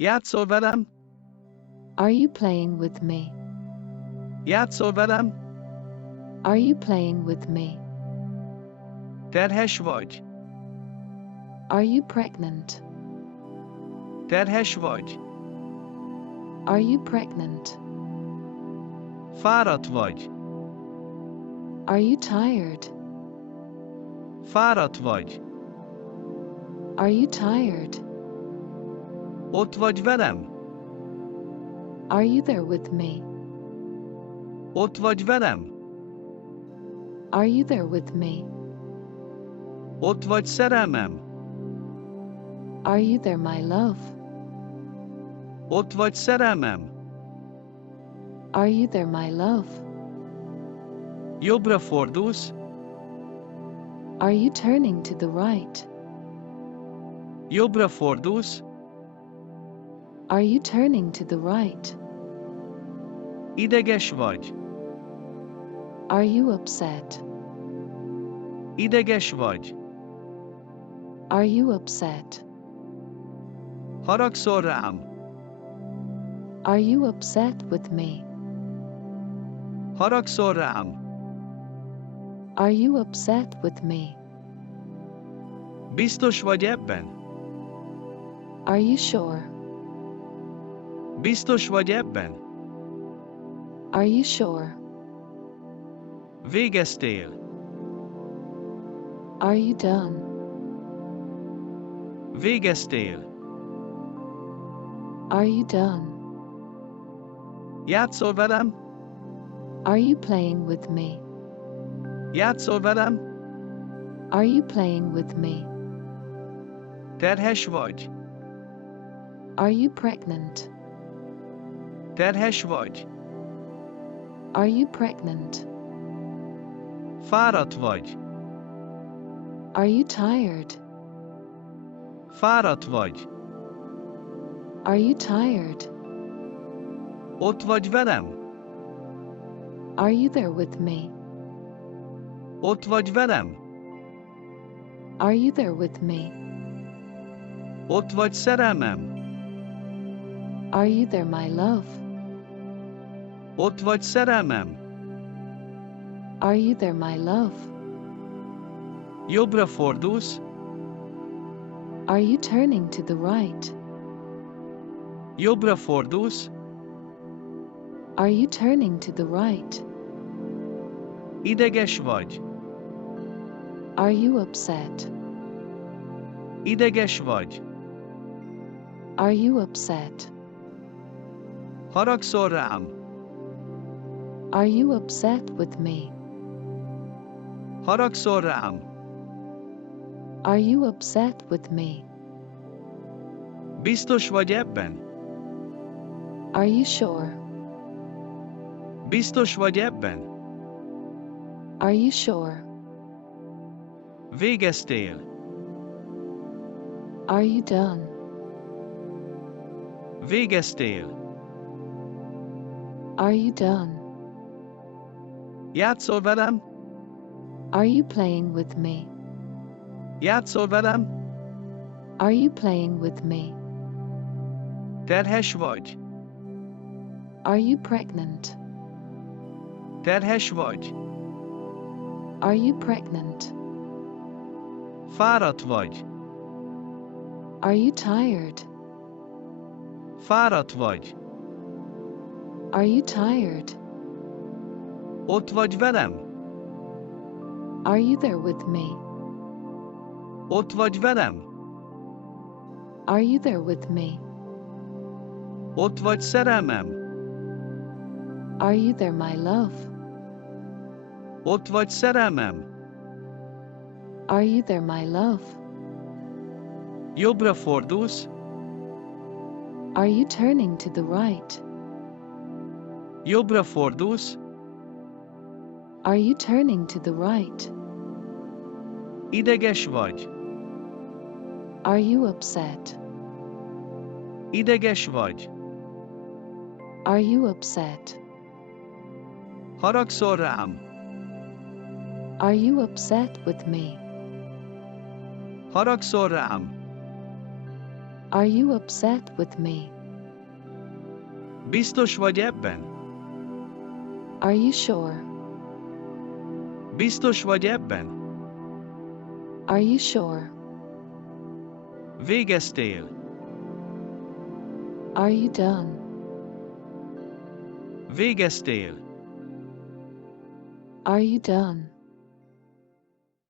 Játszol velem? Are you playing with me? Játszol velem? Are you playing with me? Terhes vagy? Are you pregnant? Terhes vagy? Are you pregnant? Fáradt vagy? Are you tired? Fáradt vagy? Are you tired? Ott vagy velem? Are you there with me? Ott vagy velem? Are you there with me? Ott vagy szerelmem? Are you there, my love? Ott vagy szerelmem? Are you there, my love? Jobbra fordulsz? Are you turning to the right? Jobbra fordulsz? Are you turning to the right? Ideges vagy? Are you upset? Ideges vagy? Are you upset? Haragszol rám? Are you upset with me? Haragszol rám? Are you upset with me? Biztos vagy ebben? Are you sure? Biztos vagy ebben? Are you sure? Végeztél? Are you done? Végeztél? Are you done? Játszol velem? Are you playing with me? Játszol velem? Are you playing with me? Terhes vagy? Are you pregnant? Terhes vagy? Are you pregnant? Fáradt vagy? Are you tired? Fáradt vagy? Are you tired? Ott vagy velem? Are you there with me? Ott vagy velem? Are you there with me? Ott vagy szerelmem? Are you there, my love? Ott vagy szerelmem? Are you there, my love? Jobbra fordulsz? Are you turning to the right? Jobbra fordulsz? Are you turning to the right? Ideges vagy? Are you upset? Ideges vagy? Are you upset? Haragszol rám? Are you upset with me? Haragszol rám? Are you upset with me? Biztos vagy ebben? Are you sure? Biztos vagy ebben? Are you sure? Végeztél? Are you done? Végeztél? Are you done? Játszol velem? Are you playing with me? Játszol velem? Are you playing with me? Terhes vagy? Are you pregnant? Terhes vagy? Are you pregnant? Fáradt vagy? Are you tired? Fáradt vagy? Are you tired? Ott vagy velem? Are you there with me? Ott vagy velem? Are you there with me? Ott vagy szerelmem? Are you there, my love? Ott vagy szerelmem? Are you there, my love? Jobbra fordulsz? Are you turning to the right? Jobbra fordulsz? Are you turning to the right? Ideges vagy? Are you upset? Ideges vagy? Are you upset? Haragszol rám? Are you upset with me? Haragszol rám? Are you upset with me? Biztos vagy ebben? Are you sure? Biztos vagy ebben? Are you sure? Végeztél. Are you done? Végeztél. Are you done?